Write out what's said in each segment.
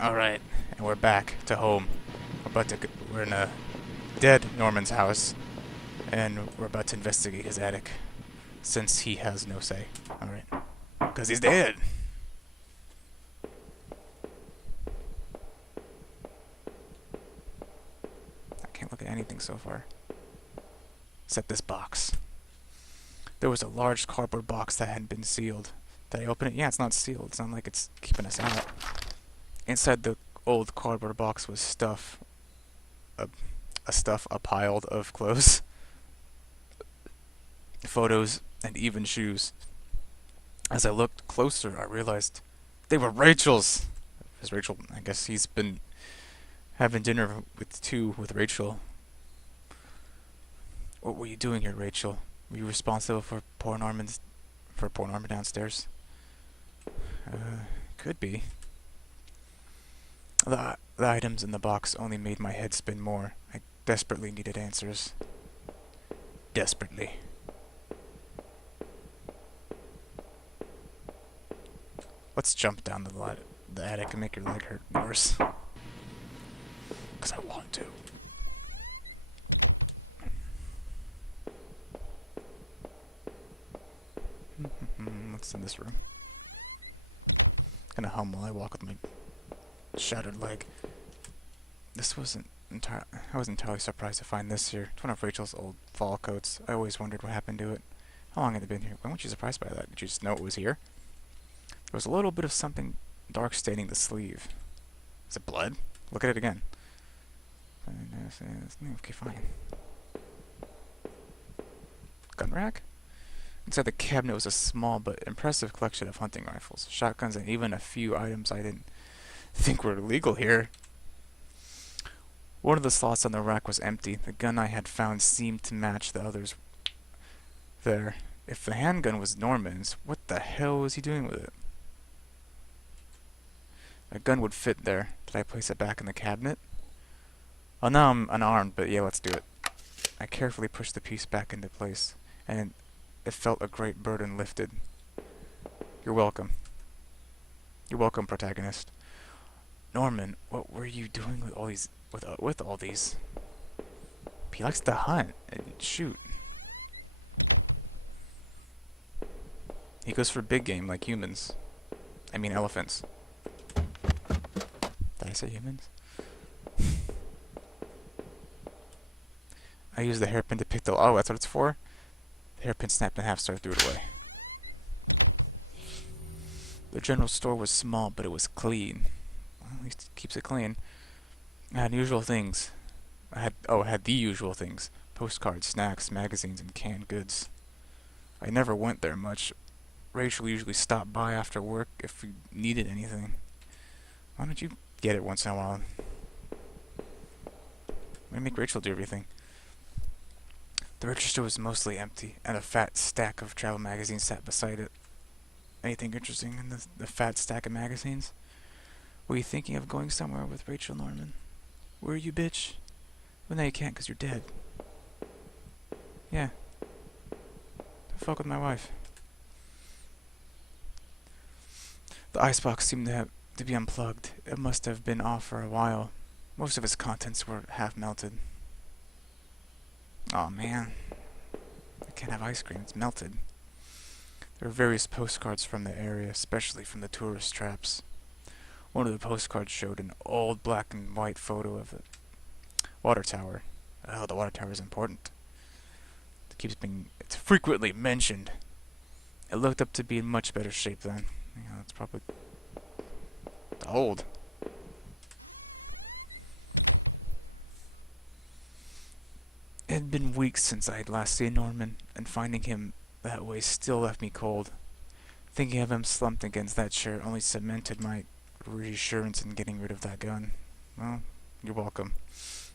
Alright, and we're back to home. We're in a dead Norman's house, and we're about to investigate his attic, since he has no say. Alright. Because he's dead. I can't look at anything so far. Except this box. There was a large cardboard box that hadn't been sealed. Did I open it? Yeah, it's not sealed. It's not like it's keeping us out. Inside the old cardboard box was stuff. A piled of clothes, photos, and even shoes. As I looked closer, I realized they were Rachel's. Because Rachel, I guess he's been having dinner with Rachel. What were you doing here, Rachel? Were you responsible for poor Norman downstairs? Could be. The items in the box only made my head spin more. I desperately needed answers. Desperately. Let's jump down the attic and make your leg hurt worse. Because I want to. What's in this room? Gonna hum while I walk with my shattered leg. I was entirely surprised to find this here. It's one of Rachel's old fall coats. I always wondered what happened to it. How long had it been here? Why weren't you surprised by that? Did you just know it was here? There was a little bit of something dark staining the sleeve. Is it blood? Look at it again. Okay, fine. Gun rack? Inside the cabinet was a small but impressive collection of hunting rifles, shotguns, and even a few items I didn't think were illegal here. One of the slots on the rack was empty. The gun I had found seemed to match the others there. If the handgun was Norman's, what the hell was he doing with it? A gun would fit there. Did I place it back in the cabinet? Oh, now I'm unarmed, but yeah, let's do it. I carefully pushed the piece back into place, and it felt a great burden lifted. You're welcome. You're welcome, protagonist. Norman, what were you doing with all these? With all these? He likes to hunt and shoot. He goes for big game like humans. I mean elephants. Did I say humans? I used the hairpin to pick the... Oh, that's what it's for? The hairpin snapped in half, so I threw it away. The general store was small, but it was clean. Well, at least it keeps it clean. I had unusual things. I had the usual things. Postcards, snacks, magazines, and canned goods. I never went there much. Rachel usually stopped by after work if we needed anything. Why don't you get it once in a while? I'm gonna make Rachel do everything. The register was mostly empty, and a fat stack of travel magazines sat beside it. Anything interesting in the fat stack of magazines? Were you thinking of going somewhere with Rachel, Norman? Were you, bitch? Well, now you can't because you're dead. Yeah. Don't fuck with my wife. The icebox seemed to be unplugged. It must have been off for a while. Most of its contents were half melted. Aw, man. I can't have ice cream. It's melted. There were various postcards from the area, especially from the tourist traps. One of the postcards showed an old black and white photo of the water tower. Oh, the water tower is important. It's frequently mentioned. It looked up to be in much better shape then. It's probably old. It had been weeks since I had last seen Norman, and finding him that way still left me cold. Thinking of him slumped against that chair only cemented my reassurance in getting rid of that gun. Well, you're welcome.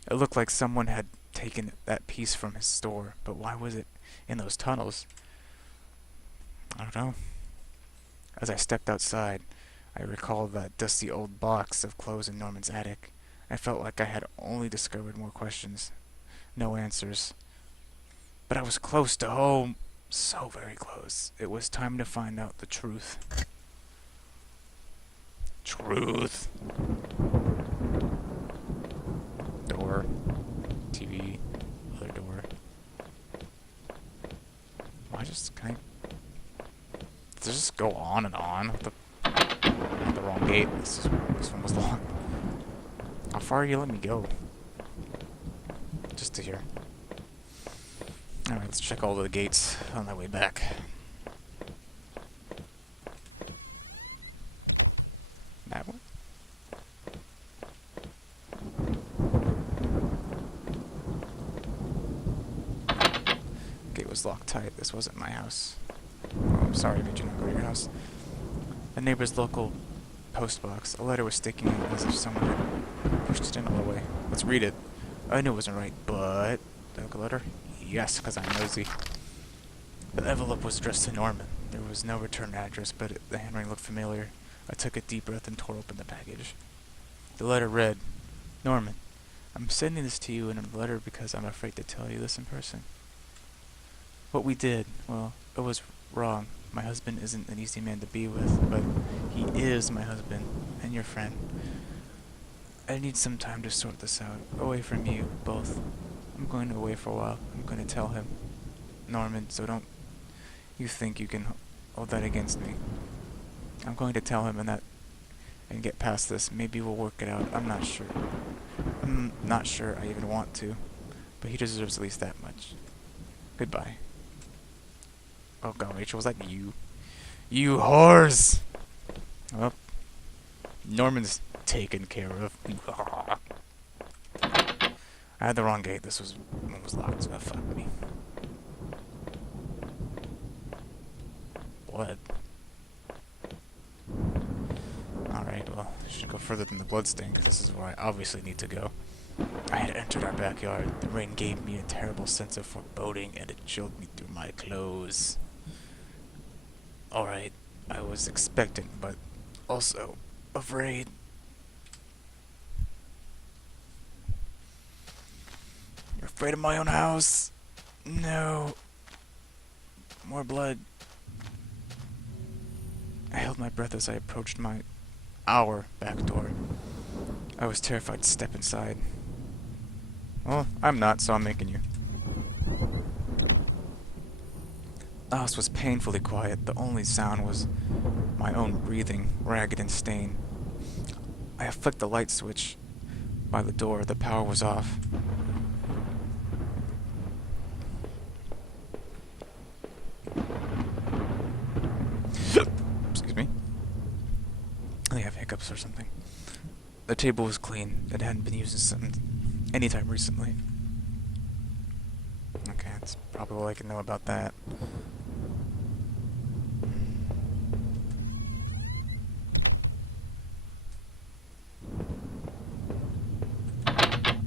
It looked like someone had taken that piece from his store, but why was it in those tunnels? I don't know. As I stepped outside, I recalled that dusty old box of clothes in Norman's attic. I felt like I had only discovered more questions, no answers. But I was close to home, so very close. It was time to find out the truth. Truth. just go on and on? The wrong gate. This one was long. How far are you letting me go? Just to here. Alright, let's check all the gates on the way back. That one? Gate was locked tight. This wasn't my house. Oh, I'm sorry, did you not go to your house? A neighbor's local post box. A letter was sticking out as if someone had pushed it in all the way. Let's read it. I knew it wasn't right, but... Did I letter? Yes, because I'm nosy. The envelope was addressed to Norman. There was no return address, but the handwriting looked familiar. I took a deep breath and tore open the package. The letter read, Norman, I'm sending this to you in a letter because I'm afraid to tell you this in person. What we did, well, it was wrong. My husband isn't an easy man to be with, but he is my husband and your friend. I need some time to sort this out, away from you, both. I'm going away for a while. I'm going to tell him. Norman, so don't you think you can hold that against me. I'm going to tell him and get past this. Maybe we'll work it out. I'm not sure. I'm not sure I even want to, but he deserves at least that much. Goodbye. Oh god, Rachel, was that you? You whores! Well, Norman's taken care of. I had the wrong gate. This one was locked, so fuck me. Blood. Alright, well, I should go further than the bloodstain, because this is where I obviously need to go. I had entered our backyard. The rain gave me a terrible sense of foreboding, and it chilled me through my clothes. Alright, I was expectant, but also afraid. You're afraid of my own house? No. More blood. I held my breath as I approached our back door. I was terrified to step inside. Well, I'm not, so I'm making you. The house was painfully quiet. The only sound was my own breathing, ragged and stained. I flicked the light switch by the door. The power was off. Excuse me. I have hiccups or something. The table was clean. It hadn't been used any time recently. Okay, that's probably all I can know about that.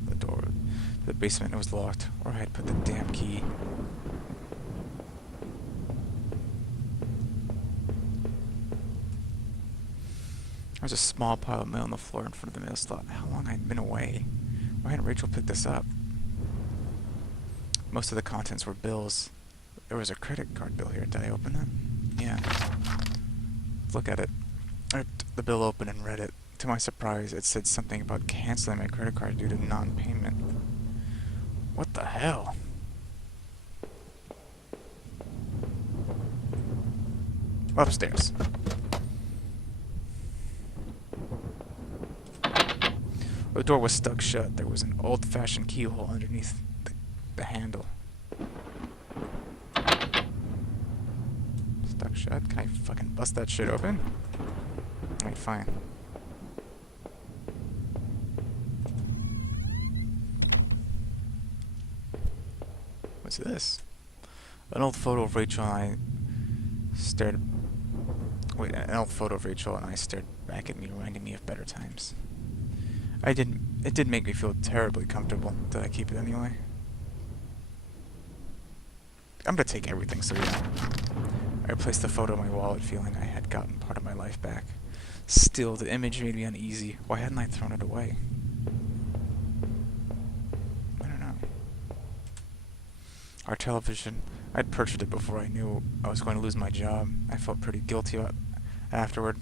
The door to the basement was locked, or I had put the damn key. There was a small pile of mail on the floor in front of the mail slot. How long I'd been away? Why hadn't Rachel picked this up? Most of the contents were bills. There was a credit card bill here. Did I open it? Yeah. Let's look at it. I ripped the bill open and read it. To my surprise, it said something about canceling my credit card due to non-payment. What the hell? Upstairs. The door was stuck shut. There was an old-fashioned keyhole underneath the handle. Stuck shut? Can I fucking bust that shit open? Alright, fine. What's this? An old photo of Rachel and I stared... Wait, an old photo of Rachel and I stared back at me, reminding me of better times. It did make me feel terribly comfortable. Did I keep it anyway? I'm gonna take everything, so yeah. I replaced the photo in my wallet, feeling I had gotten part of my life back. Still, the image made me uneasy. Why hadn't I thrown it away? I don't know. Our television. I'd purchased it before I knew I was going to lose my job. I felt pretty guilty afterward,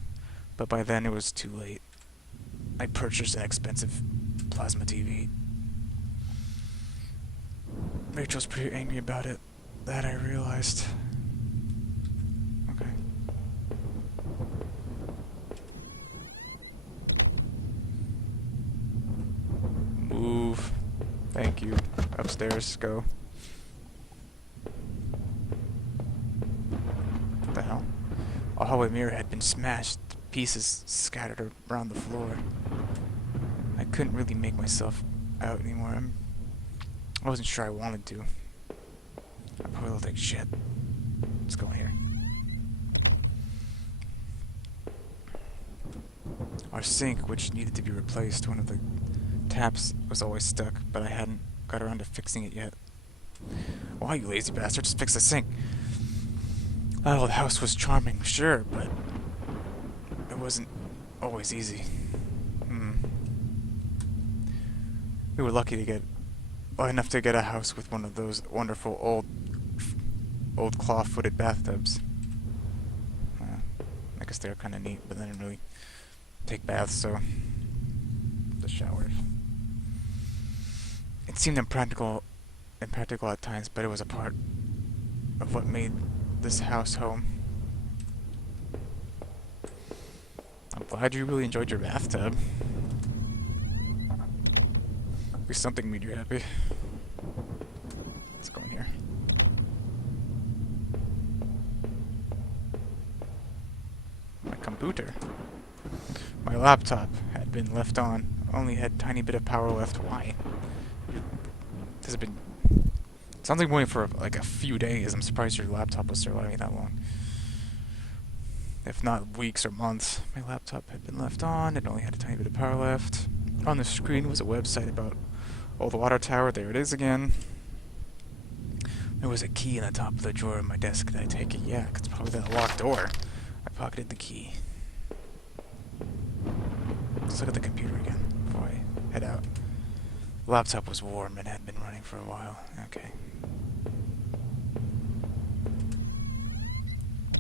but by then it was too late. I purchased an expensive plasma TV. Rachel's pretty angry about it. That I realized. Okay. upstairs go. What the hell? A hallway mirror had been smashed, pieces scattered around the floor. I couldn't really make myself out anymore. I wasn't sure I wanted to. I probably looked like shit. Let's go in here. Our sink, which needed to be replaced, one of the taps was always stuck, but I hadn't got around to fixing it yet. Why, you lazy bastard, just fix the sink. That old house was charming, sure, but it wasn't always easy. We were lucky to get enough to get a house with one of those wonderful old claw-footed bathtubs. I guess they're kind of neat, but they didn't really take baths, so the showers. It seemed impractical at times, but it was a part of what made this house home. I'm glad you really enjoyed your bathtub. At least something made you happy. Let's go in here. My computer. My laptop had been left on. Only had a tiny bit of power left. Why? This has been... Sounds like waiting for like a few days. I'm surprised your laptop was surviving that long. If not weeks or months. My laptop had been left on. It only had a tiny bit of power left. On the screen was a website about old water tower. There it is again. There was a key in the top of the drawer of my desk. Did I take it? Yeah, 'cause it's probably that locked door. I pocketed the key. Let's look at the computer again before I head out. The laptop was warm and had been running for a while. Okay.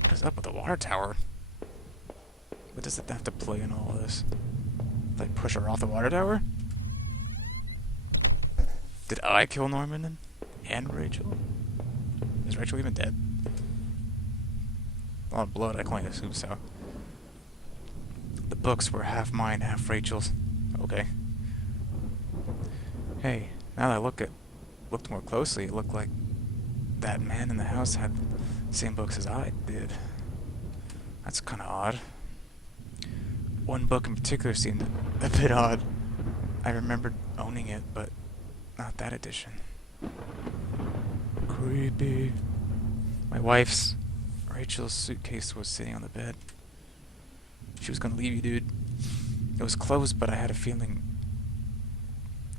What is up with the water tower? What does it have to play in all of this? Like push her off the water tower? Did I kill Norman and Rachel? Is Rachel even dead? A lot of blood, I can only assume so. The books were half mine, half Rachel's. Okay. Hey, now that I looked more closely, it looked like that man in the house had the same books as I did. That's kinda odd. One book in particular seemed a bit odd. I remembered owning it, but not that edition. Creepy. My wife's, Rachel's suitcase was sitting on the bed. She was gonna leave you, dude. It was closed, but I had a feeling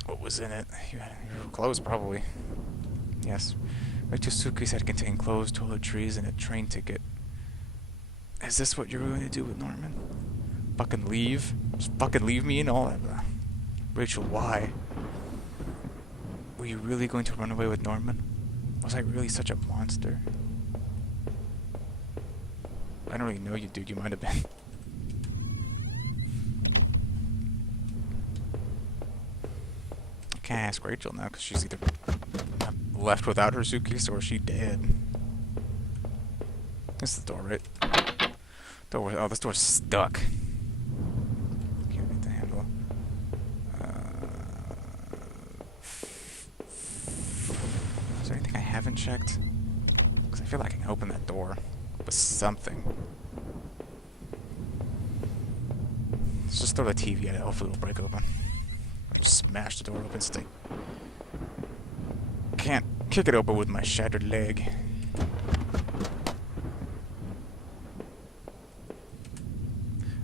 what was in it. Your clothes, probably. Yes. Rachel's suitcase had contained clothes, toiletries, and a train ticket. Is this what you're going to do with Norman? Fucking leave? Just fucking leave me and all that? Rachel, why? Were you really going to run away with Norman? Was I really such a monster? I don't really know you, dude. You might have been. I can't ask Rachel now because she's either left without her suitcase or she dead. This is the door, right? Oh, this door's stuck. Can't get the handle. Is there anything I haven't checked? Because I feel like I can open that door with something. Let's just throw the TV at it. Hopefully it'll break open. I'll just smash the door open so I can't kick it open with my shattered leg.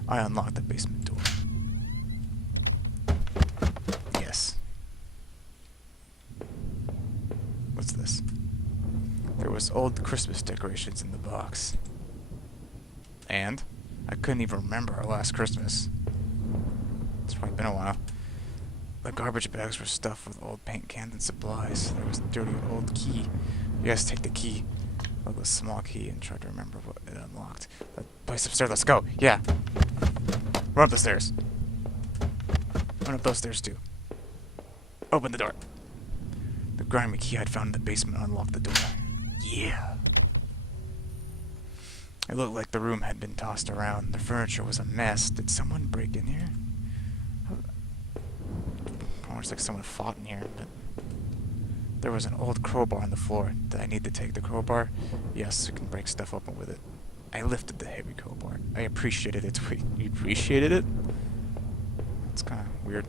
I unlocked the basement door. Yes. What's this? There was old Christmas decorations in the box. And I couldn't even remember our last Christmas. It's probably been a while. The garbage bags were stuffed with old paint cans and supplies. There was a dirty old key. You guys take the key. Look, a small key and try to remember what it unlocked. That place upstairs, let's go. Yeah. Run up the stairs. Run up those stairs too. Open the door. The grimy key I'd found in the basement unlocked the door. Yeah. It looked like the room had been tossed around. The furniture was a mess. Did someone break in here? Almost like someone fought in here, but There was an old crowbar on the floor. Did I need to take the crowbar? Yes, we can break stuff open with it. I lifted the heavy crowbar. I appreciated its weight. You appreciated it? It's kind of weird.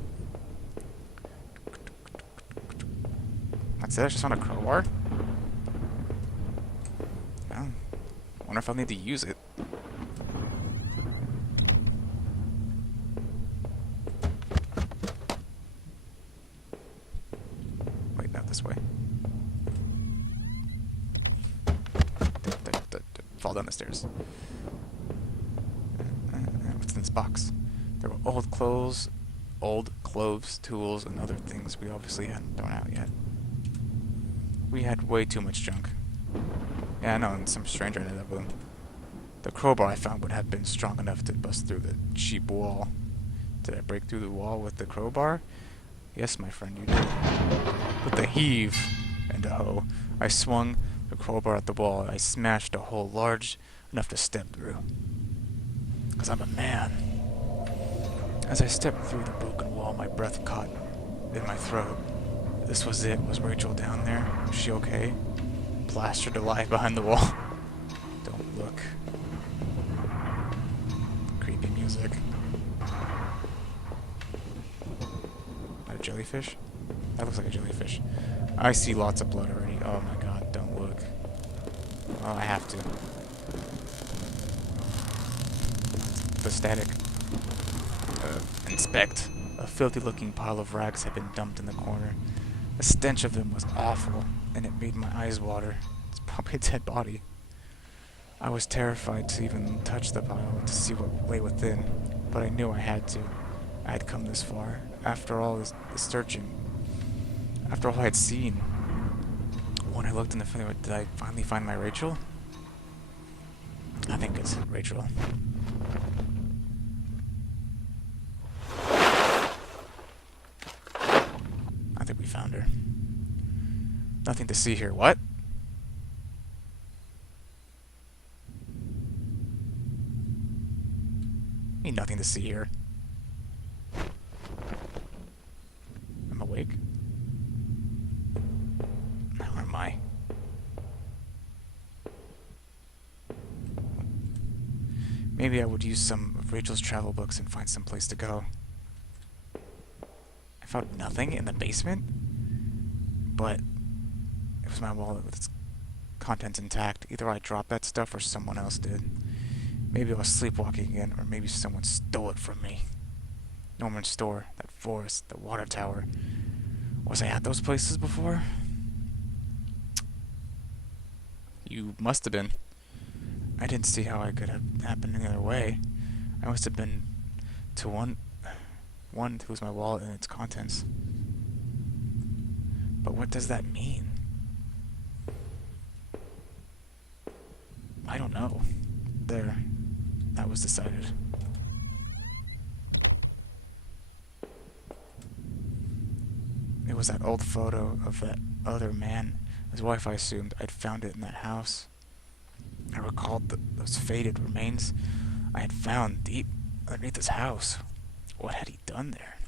That's it? I just found a crowbar? I wonder if I'll need to use it. Wait, not this way. Fall down the stairs. What's in this box? There were old clothes, tools, and other things we obviously hadn't thrown out yet. We had way too much junk. Yeah, I know, and some stranger ended up with them. The crowbar I found would have been strong enough to bust through the cheap wall. Did I break through the wall with the crowbar? Yes, my friend, you did. With a heave and a hoe, I swung the crowbar at the wall. I smashed a hole large enough to step through. 'Cause I'm a man. As I stepped through the broken wall, my breath caught in my throat. This was it. Was Rachel down there? Was she okay? Plastered alive behind the wall. Don't look. Creepy music. That a jellyfish? That looks like a jellyfish. I see lots of blood already. Oh my god, don't look. Oh, I have to. The static. Inspect. A filthy looking pile of rags had been dumped in the corner. The stench of them was awful, and it made my eyes water. It's probably a dead body. I was terrified to even touch the pile to see what lay within, but I knew I had to. I had come this far. After all this searching. After all I had seen. When I looked in the film, did I finally find my Rachel? I think it's Rachel. I think we found her. Nothing to see here. What? Ain't nothing to see here. I'm awake. How am I? Maybe I would use some of Rachel's travel books and find some place to go. I found nothing in the basement, but it was my wallet with its contents intact. Either I dropped that stuff or someone else did. Maybe I was sleepwalking again, or maybe someone stole it from me. Norman's store, that forest, the water tower. Was I at those places before? You must have been. I didn't see how it could have happened any other way. I must have been to one to lose my wallet and its contents. But what does that mean? I don't know. There. That was decided. It was that old photo of that other man. His wife, I assumed. I'd found it in that house. I recalled those faded remains I had found deep underneath his house. What had he done there?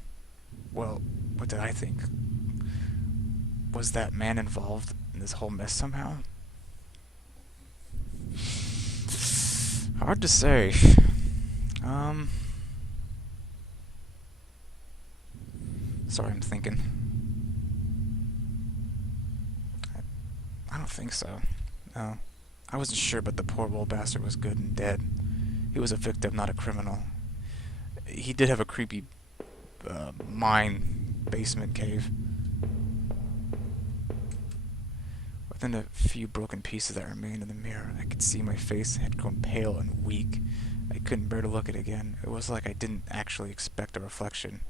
Well, what did I think? Was that man involved in this whole mess somehow? Hard to say. Sorry, I'm thinking. I don't think so. No. I wasn't sure, but the poor old bastard was good and dead. He was a victim, not a criminal. He did have a creepy mine basement cave. Within a few broken pieces that remained in the mirror, I could see my face had grown pale and weak. I couldn't bear to look at it again. It was like I didn't actually expect a reflection.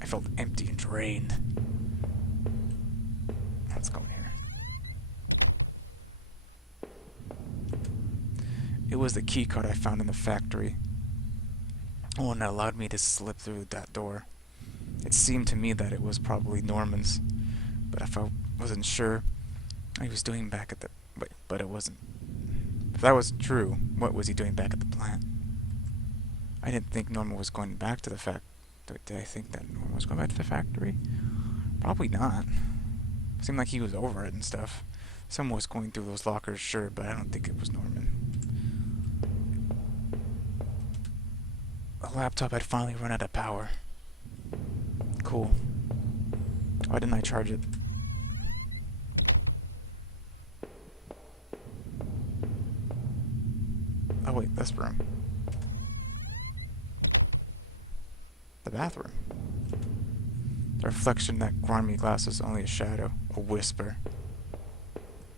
I felt empty and drained. Let's go in here. It was the key card I found in the factory. One that allowed me to slip through that door. It seemed to me that it was probably Norman's, but if I wasn't sure, he was doing back at the... But it wasn't. If that was true, what was he doing back at the plant? I didn't think Norman was going back to the factory. Did I think that Norman was going back to the factory? Probably not. Seemed like he was over it and stuff. Someone was going through those lockers, sure, but I don't think it was Norman. The laptop had finally run out of power. Cool. Why didn't I charge it? Oh wait, this room. The bathroom. The reflection in that grimy glass was only a shadow, a whisper.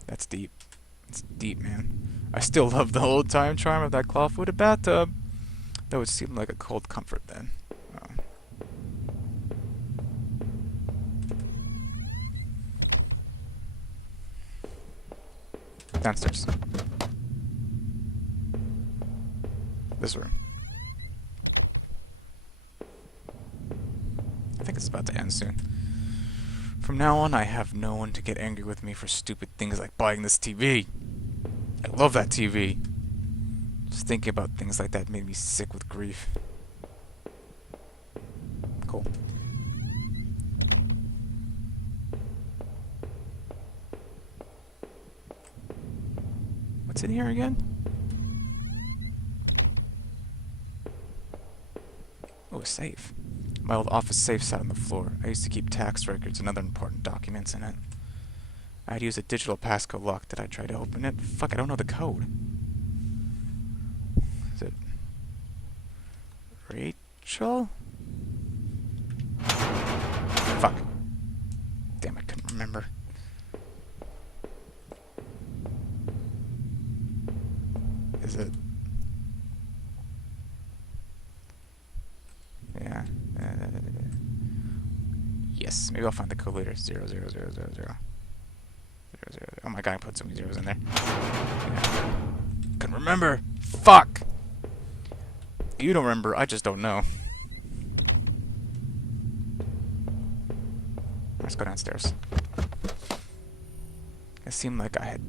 That's deep. It's deep, man. I still love the old-time charm of that claw-footed bathtub, though it seemed like a cold comfort then. Oh. Downstairs. This room. I think it's about to end soon. From now on, I have no one to get angry with me for stupid things like buying this TV. I love that TV. Just thinking about things like that made me sick with grief. Cool. What's in here again? Oh, a safe. My old office safe sat on the floor. I used to keep tax records and other important documents in it. I had used a digital passcode lock. Did I try to open it? Fuck, I don't know the code. Is it Rachel? Fuck. Damn, I couldn't remember. Is it? Yeah. Yes, maybe I'll find the code later. 00000. Oh my god, I put so many zeros in there. Yeah. Couldn't remember. Fuck! You don't remember, I just don't know. Let's go downstairs. It seemed like I had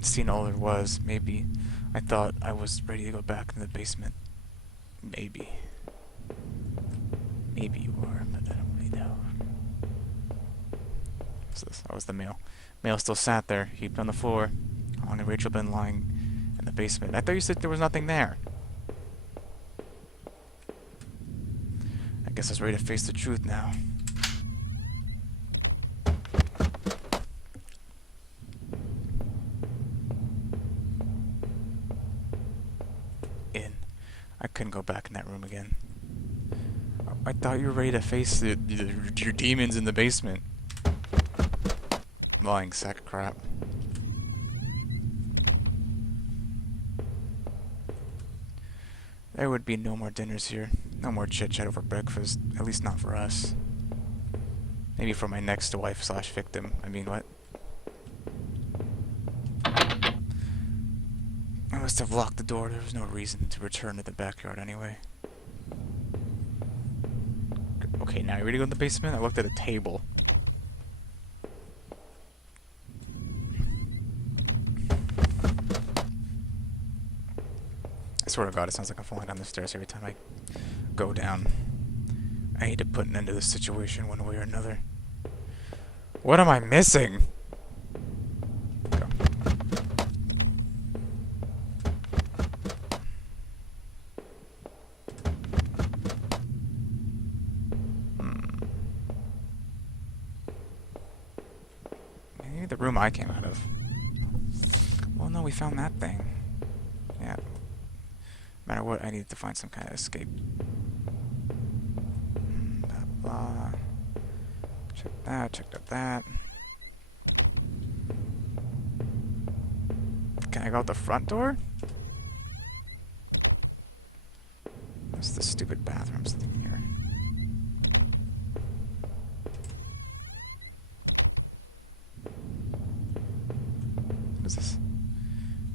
seen all there was. Maybe I thought I was ready to go back in the basement. Maybe. Maybe you were, but I don't really know. What's this? Oh, it was the mail. Mail still sat there, heaped on the floor. How long had Rachel been lying in the basement? I thought you said there was nothing there. I guess I was ready to face the truth now. In. I couldn't go back in that room again. I thought you were ready to face your demons in the basement. Lying sack of crap. There would be no more dinners here. No more chit-chat over breakfast. At least not for us. Maybe for my next wife/victim. I mean, what? I must have locked the door. There was no reason to return to the backyard anyway. Okay, now you ready to go in the basement? I looked at a table. I swear to God, it sounds like I'm falling down the stairs every time I go down. I need to put an end to this situation one way or another. What am I missing? Go. Maybe the room I came out of. Well, no, we found that thing. Yeah. No matter what, I needed to find some kind of escape. Blah, blah. Check that, checked out that. Can I go out the front door? What's the stupid bathrooms thing here? What is this?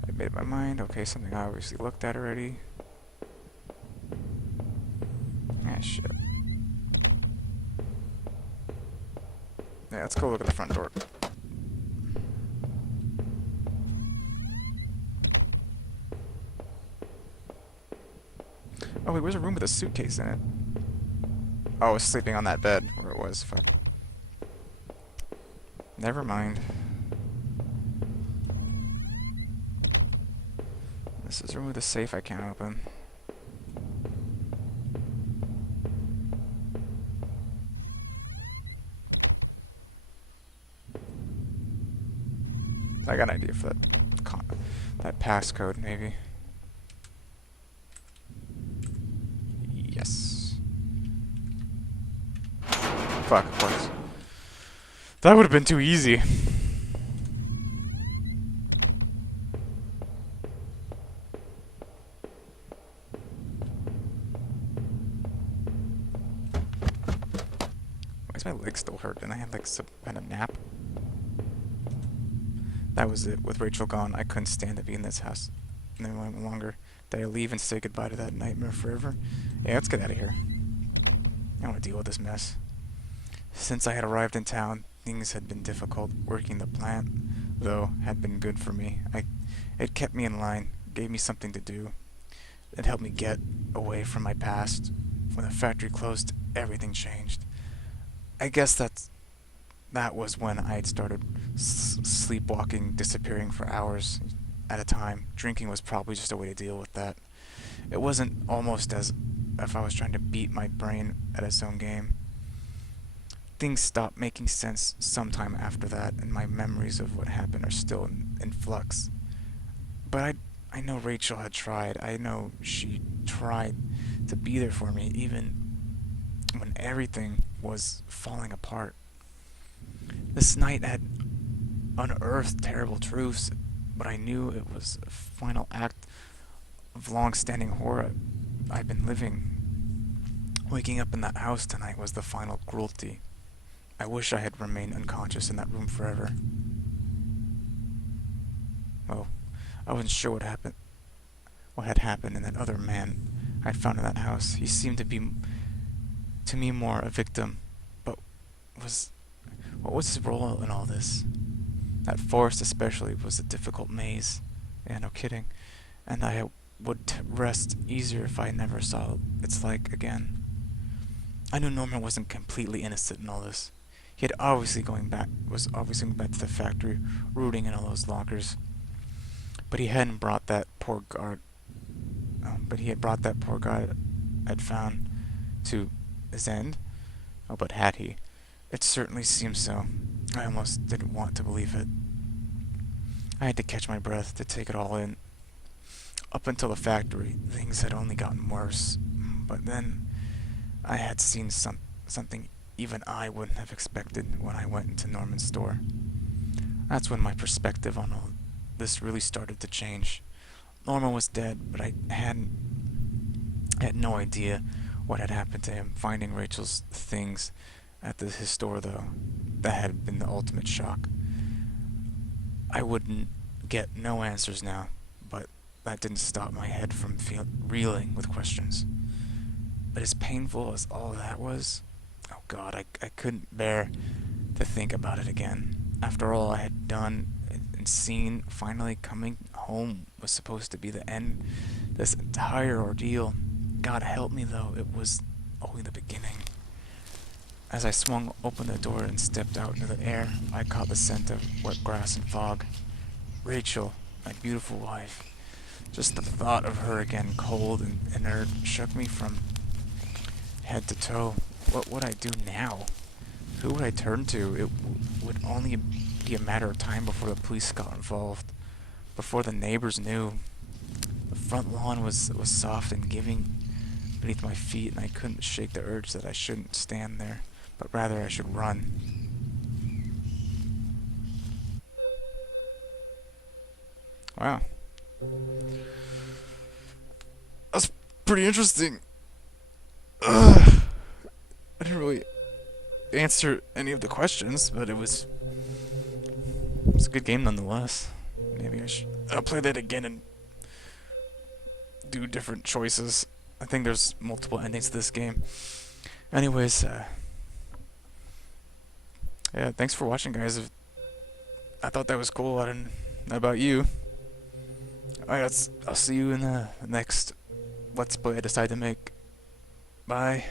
I made up my mind. Okay, something I obviously looked at already. Ah, shit. Yeah, let's go look at the front door. Oh wait, where's a room with a suitcase in it? Oh, I was sleeping on that bed where it was. Fuck. Never mind. This is remove the safe I can't open. I got an idea for that passcode, maybe. Yes. Fuck, of course. That would have been too easy. Why is my leg still hurt? And I had like some kind of nap. That was it. With Rachel gone, I couldn't stand to be in this house any longer. Did I leave and say goodbye to that nightmare forever? Yeah, let's get out of here. I don't want to deal with this mess. Since I had arrived in town, things had been difficult. Working the plant, though, had been good for me. It kept me in line, gave me something to do. It helped me get away from my past. When the factory closed, everything changed. I guess that was when I had started sleepwalking, disappearing for hours at a time. Drinking was probably just a way to deal with that. It wasn't almost as if I was trying to beat my brain at its own game. Things stopped making sense sometime after that, and my memories of what happened are still in flux. But I know Rachel had tried. I know she tried to be there for me, even when everything was falling apart. This night had unearthed terrible truths, but I knew it was a final act of long-standing horror I've been living. Waking up in that house tonight was the final cruelty. I wish I had remained unconscious in that room forever. Well, I wasn't sure what had happened in that other man I'd found in that house. He seemed to be, to me, more a victim. But what was his role in all this? That forest especially was a difficult maze. Yeah, no kidding. And I would rest easier if I never saw its like again. I knew Norman wasn't completely innocent in all this. He was obviously going back to the factory, rooting in all those lockers. But he hadn't brought that poor guard. But he had brought that poor guard I'd found to his end. Oh, but had he? It certainly seemed so. I almost didn't want to believe it. I had to catch my breath to take it all in. Up until the factory, things had only gotten worse. But then I had seen something even I wouldn't have expected when I went into Norman's store. That's when my perspective on all this really started to change. Norman was dead, but I had no idea what had happened to him. Finding Rachel's things at his store, though, that had been the ultimate shock. I wouldn't get no answers now, but that didn't stop my head from reeling with questions. But as painful as all that was, oh God, I couldn't bear to think about it again. After all I had done and seen, finally coming home was supposed to be the end. This entire ordeal. God help me, though, it was only the beginning. As I swung open the door and stepped out into the air, I caught the scent of wet grass and fog. Rachel, my beautiful wife. Just the thought of her again, cold and inert, shook me from head to toe. What would I do now? Who would I turn to? It would only be a matter of time before the police got involved, before the neighbors knew. The front lawn was soft and giving beneath my feet, and I couldn't shake the urge that I shouldn't stand there, but rather I should run. Wow. That's pretty interesting. I didn't really answer any of the questions, but it was a good game nonetheless. Maybe I'll play that again and do different choices. I think there's multiple endings to this game. Anyways, yeah, thanks for watching, guys. I thought that was cool. I didn't know about you. Alright, I'll see you in the next Let's Play I decide to make. Bye.